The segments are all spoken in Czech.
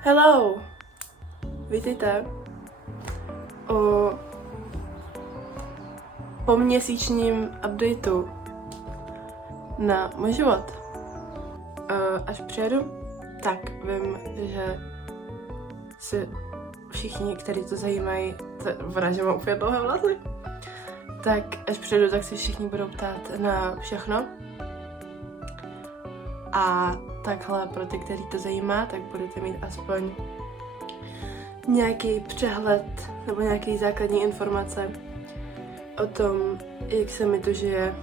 Hello! Vítejte o poměsíčním updateu na můj život. Až přijedu, tak vím, že si všichni, kteří to zajímají, že mám úplně dlouhé vlasy, tak až přijedu, tak si všichni budou ptát na všechno. A takhle pro ty, kteří to zajímá, tak budete mít aspoň nějaký přehled nebo nějaký základní informace o tom, jak se mi to žije,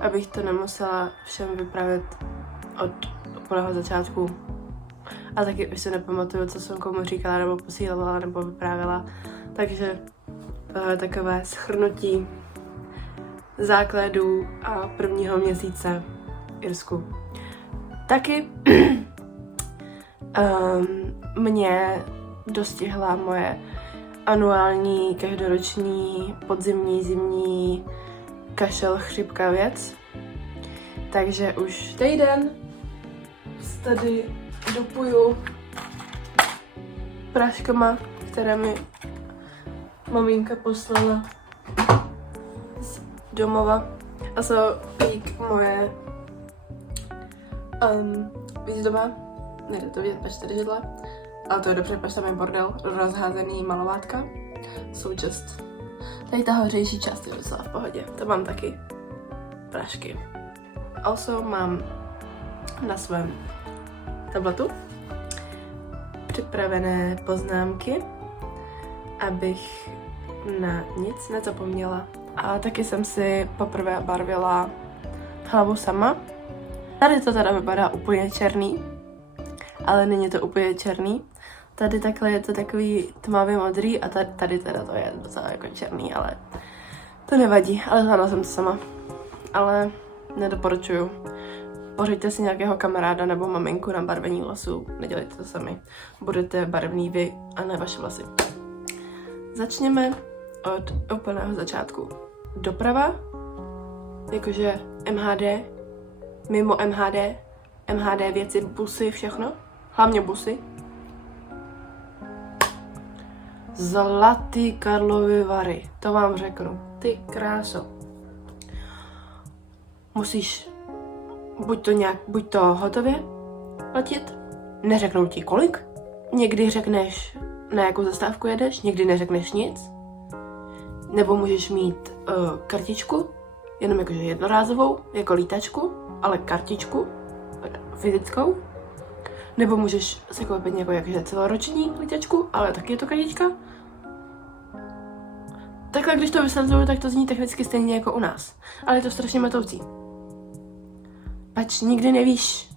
abych to nemusela všem vyprávět od úplného začátku. A taky už se nepamatuju, co jsem komu říkala, nebo posílala, nebo vyprávěla. Takže to je takové shrnutí základů a prvního měsíce v Irsku. Taky mě dostihla moje anuální, každoroční, podzimní, zimní kašel, chřipka věc. Takže už týden tady dopuju práškama, které mi maminka poslala z domova. A jsou moje výzdoba. Nejde to vidět, pač tady židle. Ale to je dobře, pač tam je bordel, rozházený malovátka. Součást. Tady ta hořejší část je docela v pohodě. To mám taky prášky. Also mám na svém tabletu připravené poznámky, abych na nic nezapomněla. A taky jsem si poprvé barvila hlavu sama. Tady to teda vypadá úplně černý, ale není to úplně černý. Tady takhle je to takový tmavě modrý a tady teda to je docela jako černý, ale to nevadí, ale zvládla jsem to sama. Ale nedoporučuju. Pořiďte si nějakého kamaráda nebo maminku na barvení vlasů, nedělejte to sami. Budete barevný vy a ne vaše vlasy. Začněme od úplného začátku. Doprava, jakože MHD, mimo MHD věci, busy, všechno. Hlavně busy. Zlatý Karlovy Vary, to vám řeknu. Ty kráso. Musíš buď to hotově platit, neřeknou ti kolik, někdy řekneš, na jakou zastávku jedeš, někdy neřekneš nic, nebo můžeš mít kartičku, jenom jakože jednorázovou, jako lítačku, ale kartičku, fyzickou, nebo můžeš si koupit nějakou jakože celoroční lítačku, ale taky je to kartička. Takhle, když to vysvětluju, tak to zní technicky stejně jako u nás, ale je to strašně matoucí. Pač nikdy nevíš.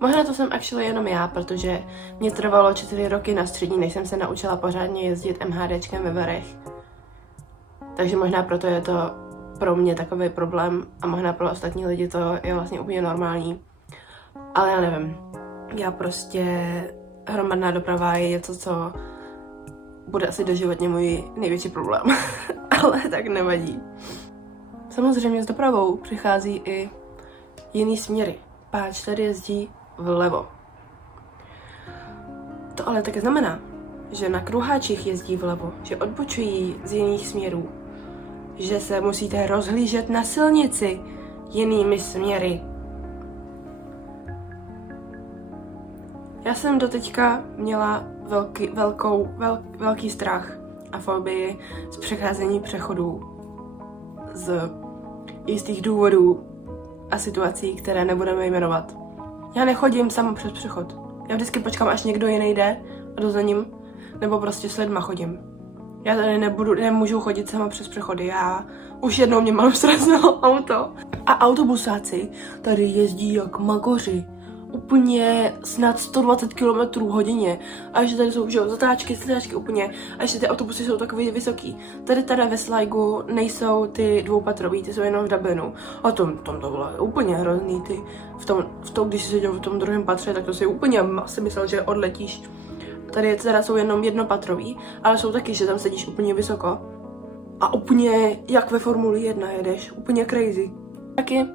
Možná to jsem actually jenom já, protože mě trvalo 4 roky na střední, než jsem se naučila pořádně jezdit MHDčkem ve Varech. Takže možná proto je to pro mě takový problém a možná pro ostatní lidi to je vlastně úplně normální. Ale já nevím. Já prostě hromadná doprava je něco, co bude asi doživotně můj největší problém. Ale tak nevadí. Samozřejmě s dopravou přichází i jiný směry. Páč tady jezdí vlevo. To ale také znamená, že na kruháčích jezdí vlevo, že odbočují z jiných směrů, že se musíte rozhlížet na silnici jinými směry. Já jsem doteďka měla velký strach a fobii z přecházení přechodů z jistých důvodů a situací, které nebudeme jmenovat. Já nechodím sama přes přechod. Já vždycky počkám, až někdo jiný jde a jdu za ním, nebo prostě s lidma chodím. Já tady nemůžu chodit sama přes přechody, já už jednou mě malo srazilo auto. A autobusáci tady jezdí jak magoři. Úplně snad 120 km/h. A ještě tady jsou zatáčky úplně. A ještě ty autobusy jsou takový vysoký. Tady ve Sligu nejsou ty dvoupatrový, ty jsou jenom v Dublinu. A tam to bylo úplně hrozný. Ty v tom, když jsi seděl v tom druhém patře, tak to si úplně asi myslel, že odletíš. Tady teda jsou jenom jednopatrový, ale jsou taky, že tam sedíš úplně vysoko. A úplně jak ve Formuli 1 jedeš. Úplně crazy. Taky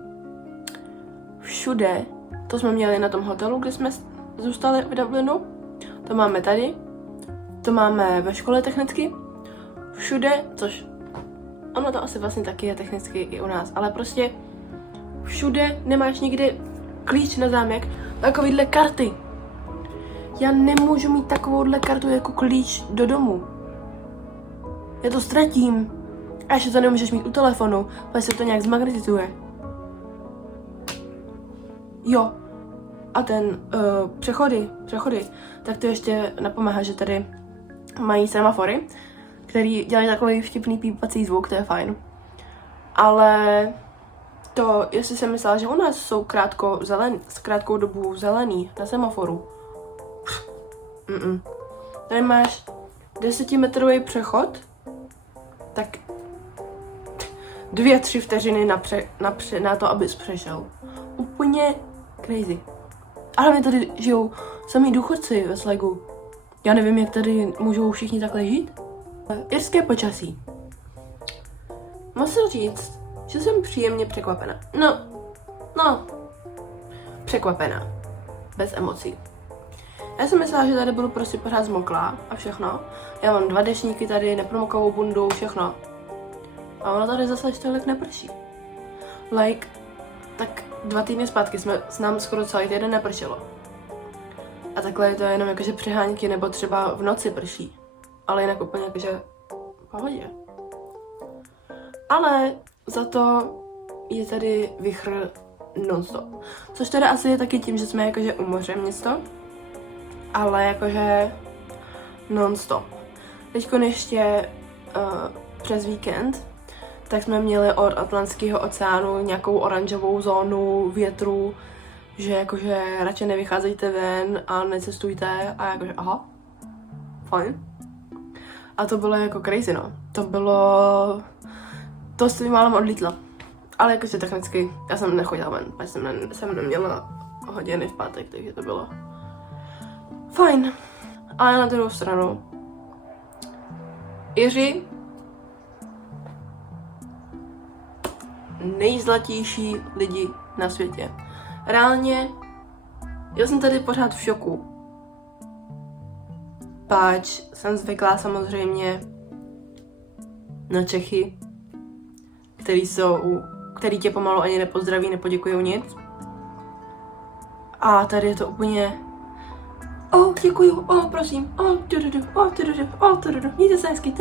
všude, to jsme měli na tom hotelu, kde jsme zůstali v Dublinu. To máme tady. To máme ve škole technicky. Všude, což ono to asi vlastně taky je technicky i u nás, ale prostě všude nemáš nikdy klíč na zámek, takovýhle karty. Já nemůžu mít takovouhle kartu jako klíč do domu. Já to ztratím. A ještě to nemůžeš mít u telefonu, protože se to nějak zmagnetizuje. Jo. A ten přechody, tak to ještě napomáhá, že tady mají semafory, který dělají takový vtipný pípací zvuk, to je fajn. Ale to, jestli jsem myslela, že u nás jsou s krátkou dobu zelený na semaforu. Tady máš 10metrový přechod, tak 2-3 vteřiny na to, abys přešel. Úplně crazy. Ale my tady žijou samý důchodci ve Sligu. Já nevím, jak tady můžou všichni takhle žít. Irské počasí. Musím říct, že jsem příjemně překvapena. No, překvapená. Bez emocí. Já jsem myslela, že tady budu prostě pořád zmoklá a všechno. Já mám 2 deštníky tady, nepromokavou bundu, všechno. A ono tady zase tolik neprší. Tak 2 týdny zpátky s nám skoro celý týden nepršelo. A takhle je to jenom jakože přehánky nebo třeba v noci prší. Ale jinak úplně jakože v pohodě. Ale za to je tady vichr non-stop. Což teda asi je taky tím, že jsme jakože u moře město. Ale jakože non-stop. Teďko ještě přes víkend, tak jsme měli od Atlantského oceánu nějakou oranžovou zónu větru, že jakože radši nevycházejte ven a necestujte a jakože aha, fajn. A to bylo jako crazy, no. To se mi málem odlítlo. Ale jakože technicky, já jsem nechodila ven, protože jsem neměla hodiny v pátek, takže to bylo fajn. Ale na druhou stranu, Iři nejzlatější lidi na světě. Reálně, já jsem tady pořád v šoku. Páč jsem zvyklá samozřejmě na Čechy, který tě pomalu ani nepozdraví, nepoděkujou nic. A tady je to úplně děkuju, prosím, mějte se hezky,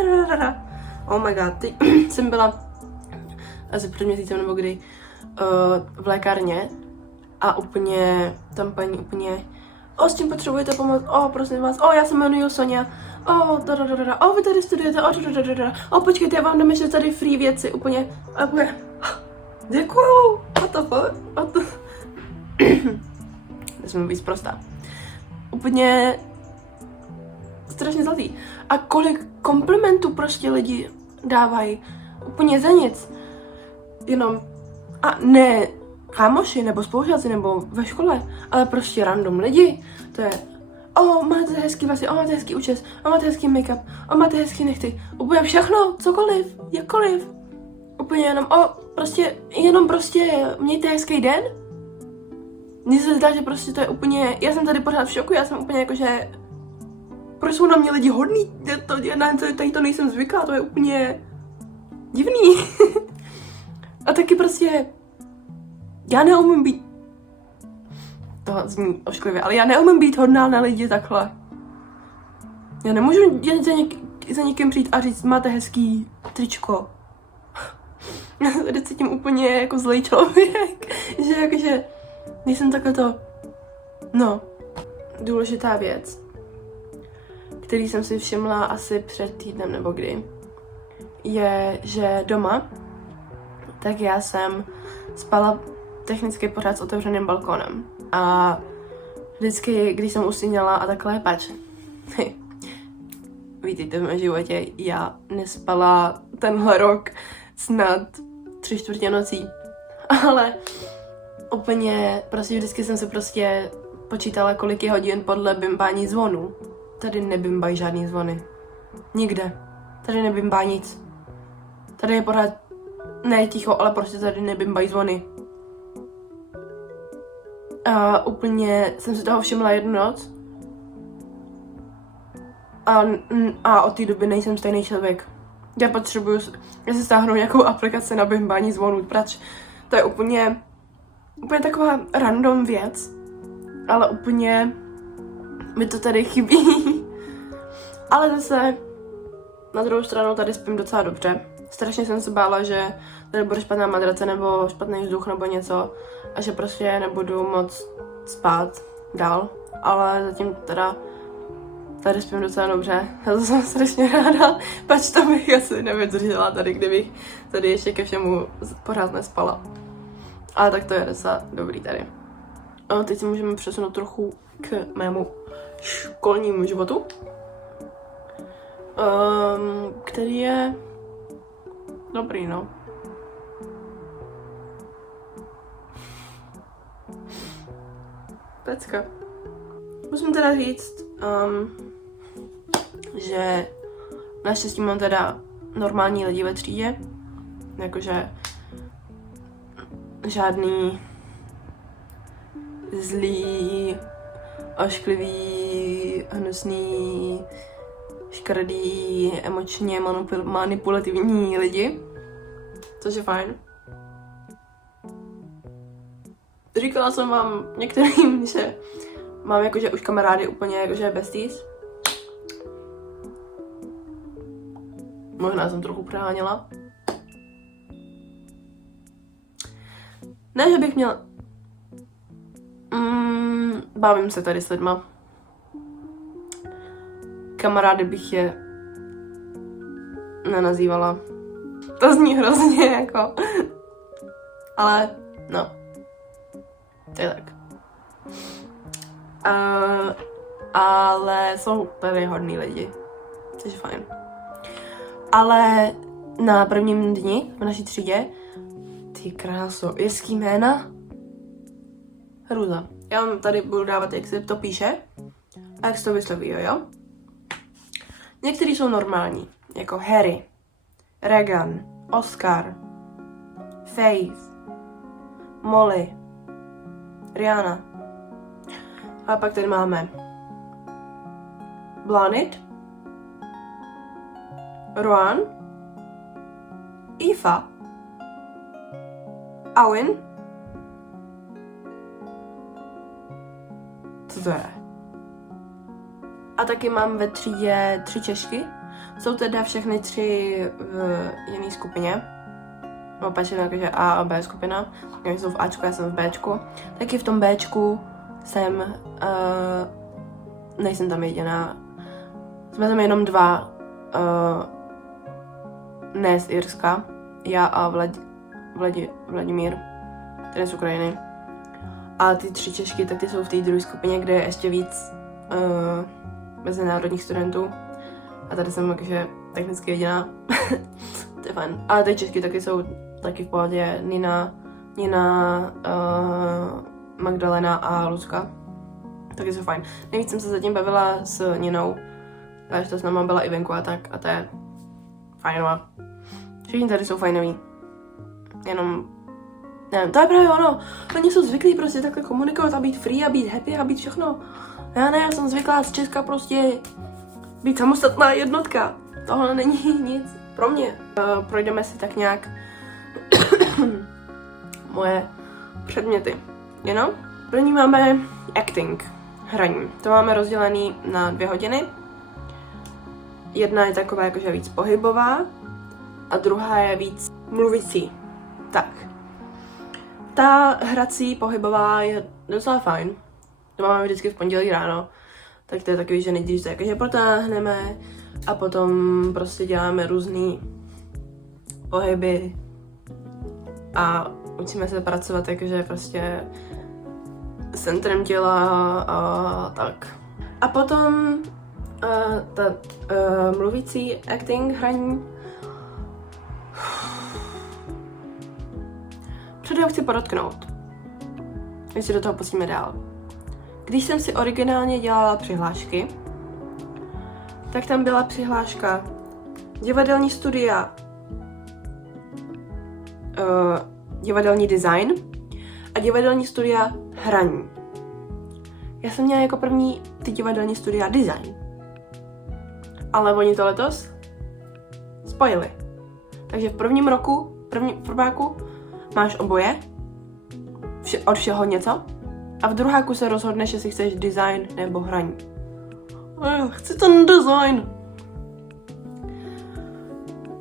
oh my god, teď jsem byla asi před měsícem nebo kdy v lékárně a úplně, tam paní úplně, s tím potřebujete pomoct, prosím vás, já se jmenuji Sonja, vy tady studujete, počkejte, já vám dám ještě tady free věci, úplně, děkuju, what the fuck, nesmím být prostá. Úplně strašně zlatý. A kolik komplimentů prostě lidi dávají. Úplně za nic. Jenom, a ne kámoši, nebo spolužáci, nebo ve škole, ale prostě random lidi. To je, máte hezký vlasy, máte hezký účes, máte hezký make-up, máte hezký nechty. Úplně všechno, cokoliv, jakkoliv. Úplně jenom prostě mějte hezký den. Mně se zdá, že prostě to je úplně, já jsem tady pořád v šoku, já jsem úplně jakože, proč jsou na mě lidi hodný, tady to nejsem zvyklá, to je úplně divný. A taky prostě, já neumím být, to zní ošklivě, ale já neumím být hodná na lidi takhle. Já nemůžu za někým přijít a říct, máte hezký tričko. Já se tady cítím úplně jako zlej člověk, že jakože, nejsem takhle to, důležitá věc, který jsem si všimla asi před týdnem nebo kdy, je, že doma, tak já jsem spala technicky pořád s otevřeným balkónem a vždycky, když jsem usínala a takhle, pač, víte, v mém životě já nespala tenhle rok snad 3/4 nocí, ale úplně, prostě vždycky jsem se prostě počítala, kolik je hodin podle bimbání zvonů. Tady nebimbají žádný zvony. Nikde. Tady nebimbá nic. Tady je pořád, ne ticho, ale prostě tady nebimbají zvony. A úplně jsem si toho všimla jednu noc. A od té doby nejsem stejný člověk. Já si stáhnu nějakou aplikaci na bimbání zvonů, proč? To je úplně taková random věc, ale úplně mi to tady chybí. Ale zase na druhou stranu tady spím docela dobře. Strašně jsem se bála, že tady bude špatná madrace nebo špatný vzduch nebo něco a že prostě nebudu moc spát dál. Ale zatím teda tady spím docela dobře. Já to jsem strašně ráda, pač to bych asi nevydržela tady, kdybych tady ještě ke všemu pořád nespala. Ale tak to je docela dobrý tady. A teď se můžeme přesunout trochu k mému školnímu životu, který je dobrý, no. Pecka. Musím teda říct, že naštěstí mám teda normální lidi ve třídě, jakože žádný zlý, ošklivý, hnusný, škaredý, emočně manipulativní lidi, což je fajn. Říkala jsem vám některým, že mám jakože už kamarády úplně jakože besties. Možná jsem trochu přeháněla. Ne, že bych měla... bavím se tady s lidma. Kamarády bych je nenazývala. To zní hrozně jako... Ale no. To je tak. Ale jsou tady hodný lidi. Což je fajn. Ale na prvním dni v naší třídě ty kráso, jeský jména? Hrůza. Já vám tady budu dávat, jak se to píše a jak se to vysloví, jo? Někteří jsou normální, jako Harry, Regan, Oscar, Faith, Molly, Rihanna. A pak tady máme Blanit, Roan, Aoife, Owen. Co to je? A taky mám ve třídě 3 Češky. Jsou teda všechny 3 v jiné skupině. Opačně jakože A a B skupina. Oni jsou v Ačku, já jsem v Bčku. Taky v tom Bčku jsem... nejsem tam jediná. Jsme tam jenom 2. Ne z Irska. Já a Vladimír. Ten je z Ukrajiny. A ty 3 Češky, tak ty jsou v té druhé skupině, kde je ještě víc mezinárodních studentů. A tady jsem jakože technicky jediná. To je fajn. A ty Češky taky jsou taky v pohodě. Nina, Magdalena a Lucka. Taky jsou fajn. Nejvíc jsem se zatím bavila s Ninou. Takže to s náma byla i venku a tak. A to je fajnová. Všichni tady jsou fajnoví. Jenom nevím, to je právě ono. Oni jsou zvyklí prostě takhle komunikovat a být free a být happy a být všechno. Já jsem zvyklá z Česka prostě být samostatná jednotka. Tohle není nic pro mě. Projdeme si tak nějak moje předměty. První máme acting, hraní. To máme rozdělený na 2 hodiny. Jedna je taková jakože víc pohybová a druhá je víc mluvící. Tak. Ta hrací pohybová je docela fajn. To máme vždycky v pondělí ráno. Tak to je takový, že nejdřív se jakože protáhneme a potom prostě děláme různý pohyby a učíme se pracovat jakože prostě s centrem těla a tak. A potom ta mluvící acting hraní. Předem chci podotknout, když si do toho pustíme dál. Když jsem si originálně dělala přihlášky, tak tam byla přihláška divadelní studia, divadelní design a divadelní studia hraní. Já jsem měla jako první ty divadelní studia design. Ale oni to letos spojili. Takže v prvním roku, prváku, máš oboje, od všeho něco, a v druháku se rozhodneš, jestli chceš design nebo hraní. Chci ten design.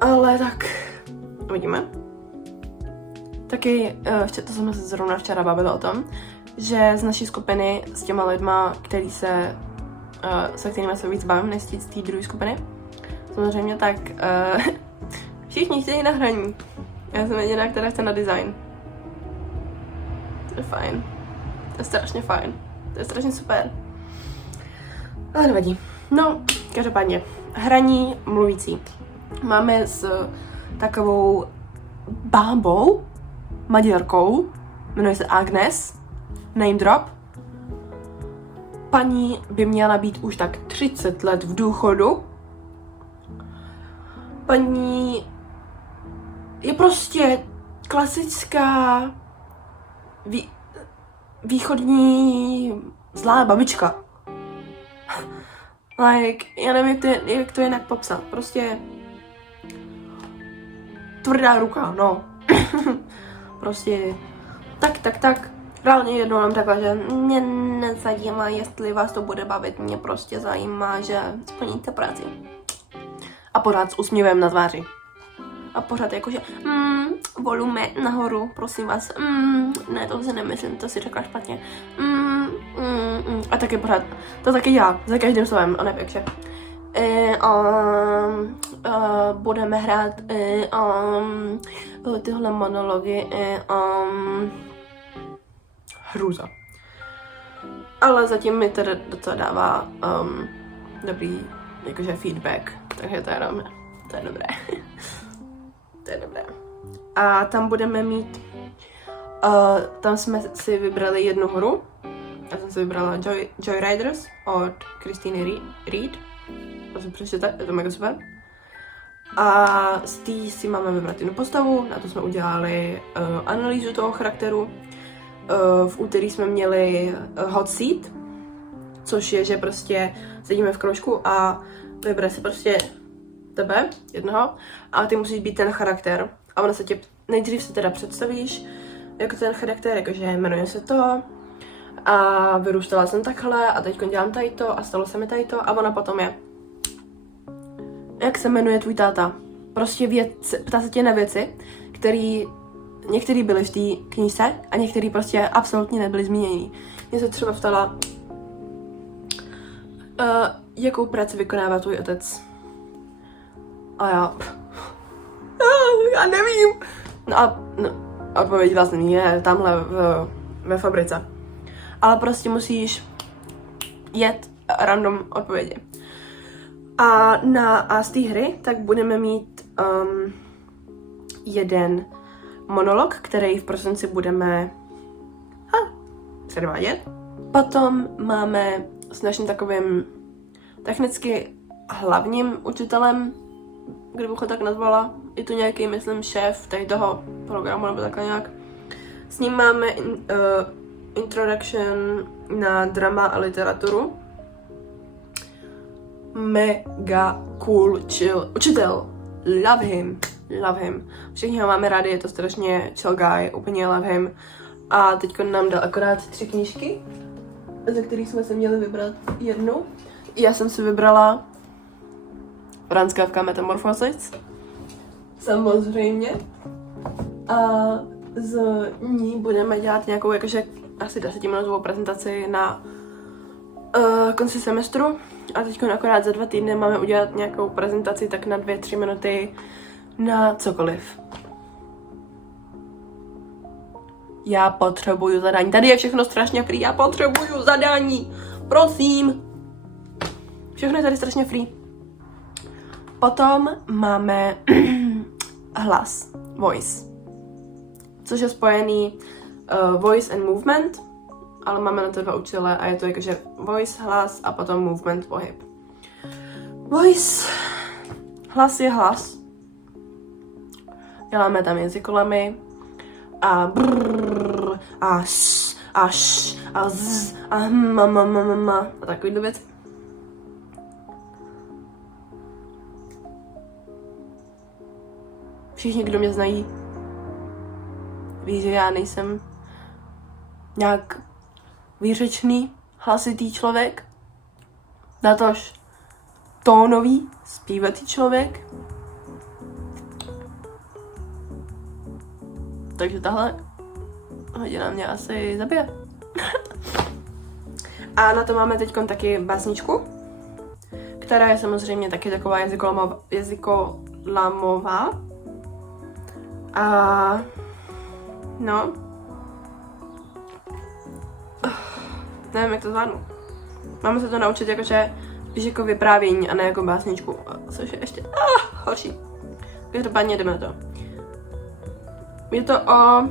Ale tak, uvidíme. Taky, to jsme se zrovna včera bavili o tom, že z naší skupiny s těma lidma, se kterými se víc bavím, než z té druhé skupiny, samozřejmě, tak všichni chtějí na hraní. Já jsem jediná, která chce na design. To je fajn. To je strašně fajn. To je strašně super. Ale nevadí. No, každopádně. Hraní mluvící. Máme s takovou bábou, Maďarkou, jmenuje se Agnes, name drop. Paní by měla být už tak 30 let v důchodu. Paní je prostě klasická východní zlá babička. Like, já nevím, jak to jinak popsat. Prostě tvrdá ruka, no. Prostě tak. Reálně jednou nám takhle, že mě nezajímá, jestli vás to bude bavit, mě prostě zajímá, že splníte práci. A pořád s úsměvem na tváři. A pořád jakože, volume nahoru, prosím vás, ne, to si nemyslím, to si řekla špatně. A taky pořád, to taky já, za každým slovem, a nevím, že budeme hrát tyhle monology, hrůza. Ale zatím mi teda docela dává dobrý, jakože feedback, takže to je dobré. To je dobré. A tam budeme mít, tam jsme si vybrali jednu hru. Já jsem si vybrala Joyriders od Christiny Reed. To jsem přečetla, je to mega super. A z té si máme vybrat jednu postavu, na to jsme udělali analýzu toho charakteru. V úterý jsme měli hot seat, což je, že prostě sedíme v kroužku a vybere si prostě tebe, jednoho, a ty musíš být ten charakter. A ona se tě, nejdřív se teda představíš jako ten charakter, jakože jmenuje se to a vyrůstala jsem takhle a teď dělám tadyto a stalo se mi tadyto, a ona potom je. Jak se jmenuje tvůj táta? Prostě ptá se tě na věci, které některé byly v té knížce a některé prostě absolutně nebyly zmíněny. Mě se třeba ptala, jakou práci vykonává tvůj otec? A já nevím. No a odpověď vlastně je tamhle ve fabrice. Ale prostě musíš jet random odpovědi. A z té hry tak budeme mít jeden monolog, který v prosinci budeme předvádět. Potom máme s naším takovým technicky hlavním učitelem, kdybych ho tak nazvala, je to nějaký, myslím, šéf tady toho programu nebo takhle nějak. S ním máme introduction na drama a literaturu. Mega cool, chill učitel. Love him. Všichni ho máme rádi, je to strašně chill guy, úplně love him. A teď nám dal akorát 3 knížky, ze kterých jsme si měli vybrat jednu. Já jsem si vybrala Franz Kafka Metamorphosis. Samozřejmě. A z ní budeme dělat nějakou jakože asi 10minutovou prezentaci na konci semestru. A teď akorát za 2 týdny máme udělat nějakou prezentaci tak na 2-3 minuty na cokoliv. Já potřebuju zadání. Tady je všechno strašně free. Já potřebuju zadání. Prosím. Všechno je tady strašně free. Potom máme hlas. Voice. Což je spojený voice and movement. Ale máme na to 2 učitele a je to jakože voice, hlas a potom movement, pohyb. Voice. Hlas je hlas. Děláme tam jazykolemy a brrr, a š, a š a z a a takovýhle věc. Všichni, kdo mě znají, ví, že já nejsem nějak výřečný, hlasitý člověk, natož tónový, zpívatý člověk. Takže tahle hodina mě asi zabije. A na to máme teď taky básničku, která je samozřejmě taky taková jazykolamová. A no, nevím, jak to zvládnu. Máme se to naučit jakože spíš jako vyprávění a ne jako básničku, což je ještě horší. Každopádně jdeme na to. Je to o...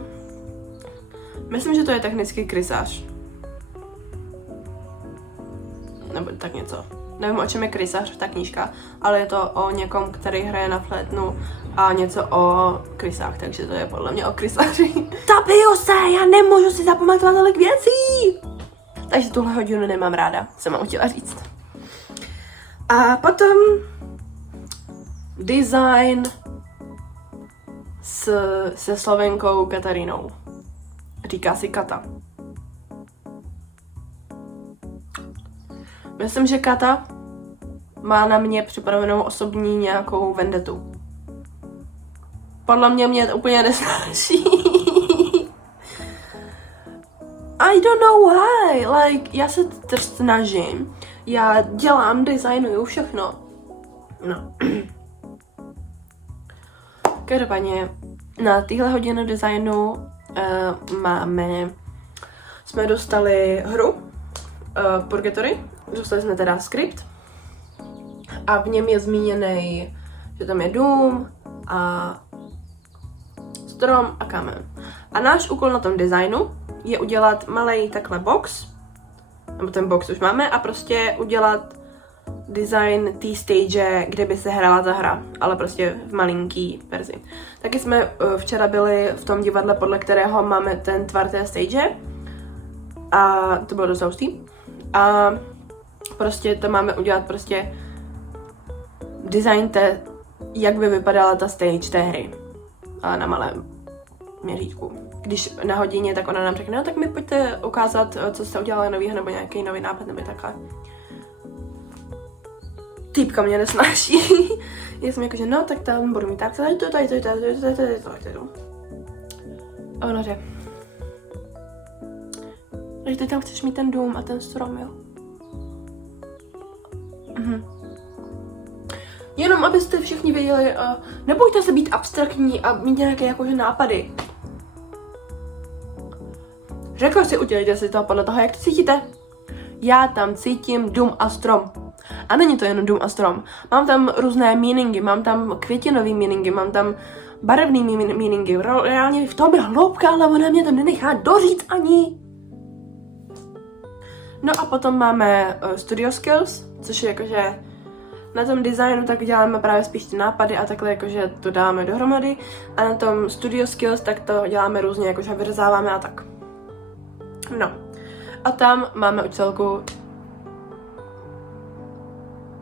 Myslím, že to je technicky krysář. Nebo tak něco. Nevím, o čem je krysář, ta knížka, ale je to o někom, který hraje na flétnu a něco o krysách, takže to je podle mě o krysáři. Zabiju se, já nemůžu si zapamatovat tolik věcí! Takže tuhle hodinu nemám ráda, jsem vám chtěla říct. A potom design se Slovenkou Katarínou. Říká si Kata. Myslím, že Kata má na mě připravenou osobní nějakou vendetu. Podle mě to úplně nesnáší. I don't know why. Like, já se snažím. Já dělám, designuju všechno. No. Každopádně na téhle hodině designu jsme dostali hru Purgatory. Dostali jsme teda skript a v něm je zmíněný, že tam je dům a strom a kámen. A náš úkol na tom designu je udělat malej takhle box, nebo ten box už máme, a prostě udělat design té stage, kde by se hrála ta hra, ale prostě v malinký verzi. Taky jsme včera byli v tom divadle, podle kterého máme ten tvar té stage a to bylo dost hustý. A prostě to máme udělat prostě design jak by vypadala ta stage té hry. A na malém měřítku. Když na hodině, tak ona nám řekne, no tak mi pojďte ukázat, co jste udělali novýho, nebo nějaký nový nápad, nebo takhle. Týpka mě nesnáší. Já jsem jako, že no, tak tam budu mít tak, tady. A ona řekne, takže ty tam chceš mít ten dům a ten strom, jo? Jenom abyste všichni věděli, nebojte se být abstraktní a mít nějaké jakože nápady. Řekla si, udělejte si to podle toho, jak to cítíte. Já tam cítím dům a strom. A není to jen dům a strom. Mám tam různé meaningy, mám tam květinový meaningy, mám tam barevný meaningy. Reálně v tom je hloubka, ale ona mě tam nenechá doříct ani. No a potom máme studio skills, což je jakože na tom designu tak děláme právě spíš ty nápady a takhle jakože to dáme dohromady. A na tom studio skills tak to děláme různě, jakože vyřezáváme a tak. No. A tam máme učitelku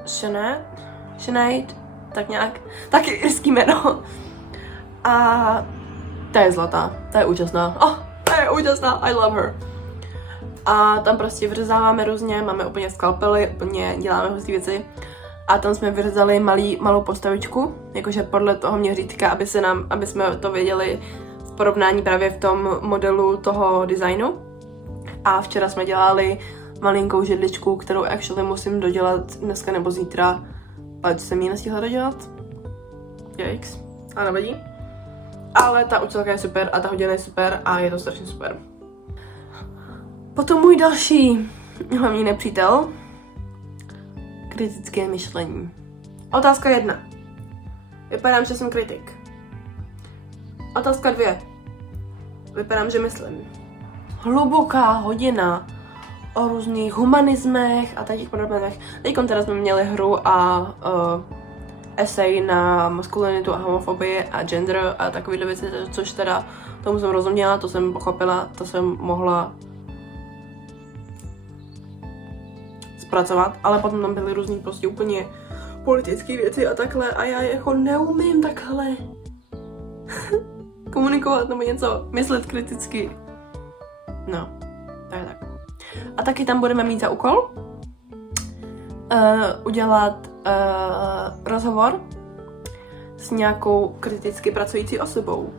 Sinead, tak nějak, taky irský jméno. A ta je zlatá, ta je úžasná. Ta je úžasná, I love her. A tam prostě vyřezáváme různě, máme úplně skalpely, úplně děláme hustý věci. A tam jsme vyřezali malou postavičku, jakože podle toho měřítka, aby jsme to věděli v porovnání právě v tom modelu toho designu. A včera jsme dělali malinkou židličku, kterou actually musím dodělat dneska nebo zítra, ale jsem ji nestihla dodělat. Yikes. A nevadí. Ale ta učitelka je super a ta hodina je super a je to strašně super. Potom můj další hlavní nepřítel. Kritické myšlení. Otázka 1. Vypadám, že jsem kritik. Otázka 2. Vypadám, že myslím. Hluboká hodina o různých humanismech a těch problémech. Teďkom teda jsme měli hru a esej na maskulinitu a homofobii a gender a takovýhle věci, což teda tomu jsem rozuměla, to jsem pochopila, to jsem mohla pracovat, ale potom tam byly různý prostě úplně politické věci a takhle a já jako neumím takhle komunikovat nebo něco, myslet kriticky. No, tak. A taky tam budeme mít za úkol udělat rozhovor s nějakou kriticky pracující osobou.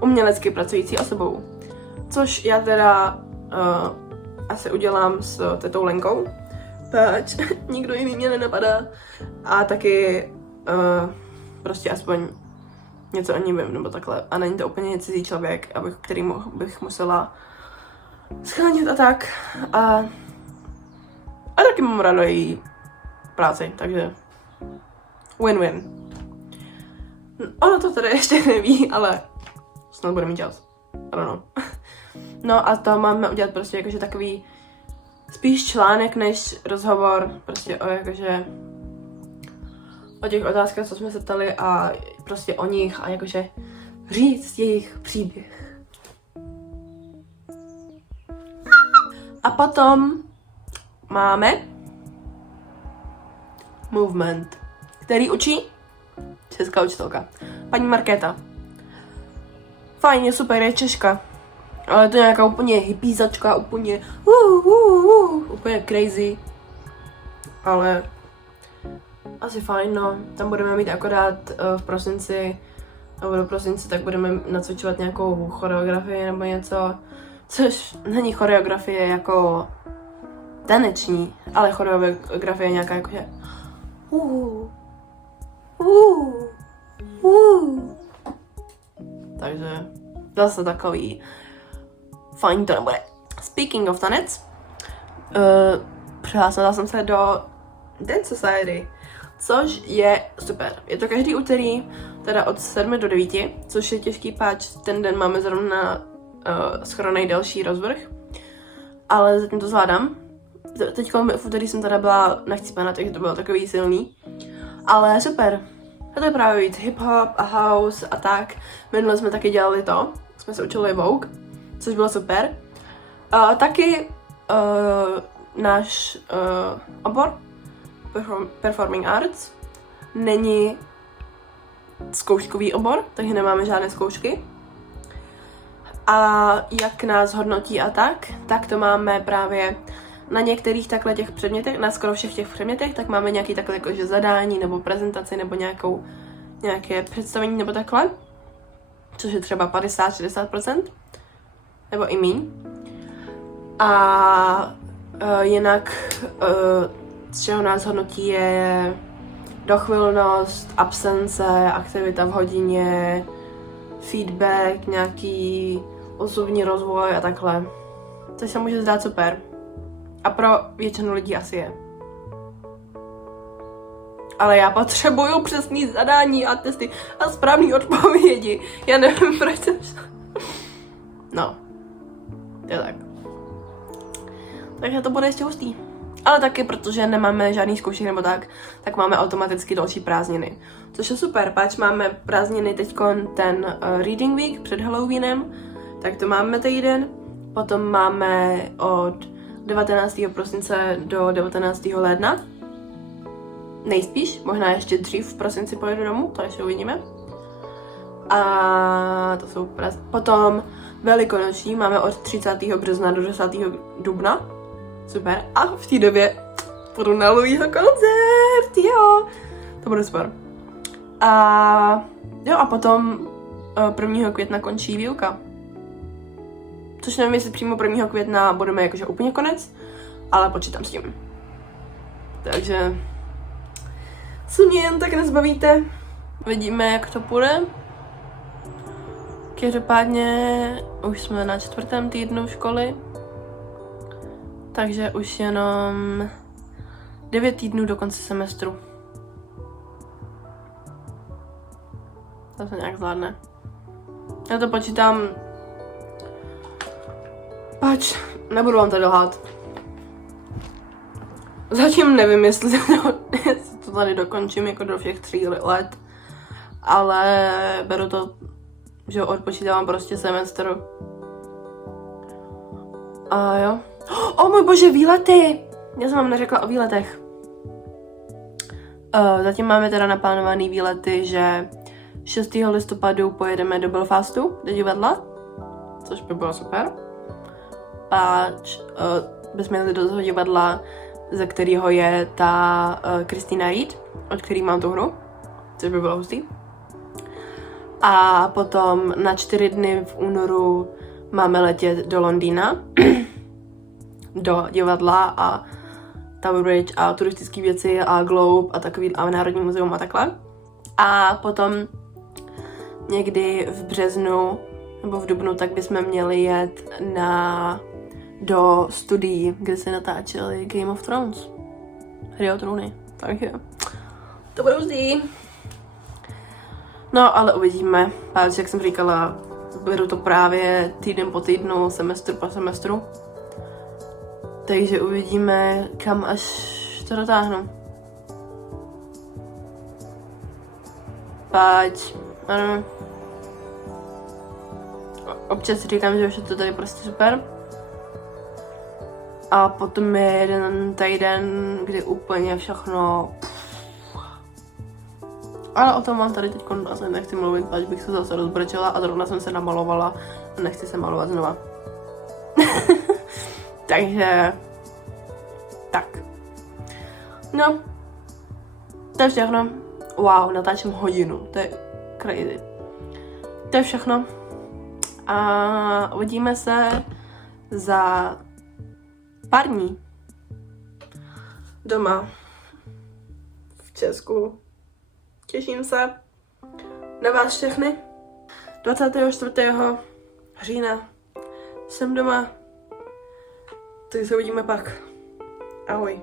Umělecky pracující osobou. Což já teda asi udělám s tetou Lenkou, pač nikdo jiný mě nenapadá. A taky prostě aspoň něco o ní vím, nebo takhle. A není to úplně cizí člověk, který bych musela schánět a tak. A taky mám ráda její práci, takže win-win. Ona to teda ještě neví, ale snad bude mít čas. I don't know. No a to máme udělat prostě jakože takový spíš článek než rozhovor, prostě o těch otázkách, co jsme se ptali a prostě o nich a jakože říct jejich příběh. A potom máme movement, který učí česká učitelka, paní Markéta. Fajn, je super, je Češka. Ale to je nějaká úplně hippízačka, úplně úplně crazy. Ale asi fajn, no. Tam budeme mít akorát v prosinci, nebo do prosince, tak budeme nacvičovat nějakou choreografii nebo něco. Což není choreografie jako taneční, ale choreografie je nějaká jakože Takže zase takový fajn to nebude. Speaking of tanec, přihlásila jsem se do Dance Society, což je super. Je to každý úterý, teda od 7 do 9, což je těžký, páč ten den máme zrovna schronej další rozvrh, ale zatím to zvládám. Teď v úterý jsem teda byla nachcípaná, takže to bylo takový silný, ale super. A to je právě víc hip-hop a house a tak. Minule jsme taky dělali to, jsme se učili Vogue, což bylo super. Taky náš obor, Performing Arts, není zkouškový obor, takže nemáme žádné zkoušky. A jak nás hodnotí a tak to máme právě na některých takhle těch předmětech, na skoro všech těch předmětech, tak máme nějaký takhle jakože zadání nebo prezentaci nebo nějaké představení nebo takhle, což je třeba 50-60%, nebo i míň. A jinak, z čeho nás hodnotí, je dochvilnost, absence, aktivita v hodině, feedback, nějaký osobní rozvoj a takhle. Což se může zdát super. A pro většinu lidí asi je. Ale já potřebuju přesný zadání a testy a správný odpovědi. Já nevím, proč jsem šla. No. Je tak. Takže to bude ještě hustý. Ale taky, protože nemáme žádný zkoušek nebo tak máme automaticky další prázdniny. Což je super, páč máme prázdniny teďkon ten Reading Week před Halloweenem, tak to máme týden. Potom máme od 19. prosince do 19. ledna. Nejspíš, možná ještě dřív v prosinci pojedu domů, to ještě uvidíme. A to jsou potom velikonoční máme od 30. března do 10. dubna. Super. A v té době půjdu na Louisho koncert, jo. To bude super. A potom 1. května končí výuka. Což nevím, jestli přímo 1. května budeme jakože úplně konec, ale počítám s tím. Takže co mě jen tak nezbavíte, vidíme, jak to půjde. Každopádně už jsme na 4. týdnu školy, takže už jenom 9 týdnů do konce semestru. To se nějak zvládne. Já to počítám. Pač, nebudu vám to lhát. Zatím nevím, jestli to tady dokončím jako do všech 3 let, ale beru to, že odpočítávám prostě semestr. A jo. O můj bože, výlety! Já jsem vám neřekla o výletech. Zatím máme teda naplánovaný výlety, že 6. listopadu pojedeme do Belfastu, do divadla, což by bylo super. Páč bychom jeli do toho divadla, ze kterého je ta Christina Reed, od který mám tu hru, což by bylo hustý. A potom na 4 dny v únoru máme letět do Londýna, do divadla a Tower Bridge a turistické věci a Globe a takový a Národní muzeum a takhle. A potom někdy v březnu nebo v dubnu tak bychom měli jet do studií, kde se natáčeli Game of Thrones. Hry o trůny. Takže to bude hustý. No, ale uvidíme. Protože, jak jsem říkala, beru to právě týden po týdnu, semestr po semestru. Takže uvidíme, kam až to dotáhnu. Páč, ano. Občas říkám, že už je to tady prostě super. A potom je jeden týden, kdy úplně všechno... Ale o tom vám tady teď asi nechci mluvit, až bych se zase rozbrčela a zrovna jsem se namalovala a nechci se malovat znova. Takže... Tak. No. To je všechno. Wow, natáčím hodinu. To je crazy. To je všechno. A uvidíme se za pár dní. Doma. V Česku. Těším se na vás všechny. 24. října jsem doma. Tak se uvidíme pak. Ahoj.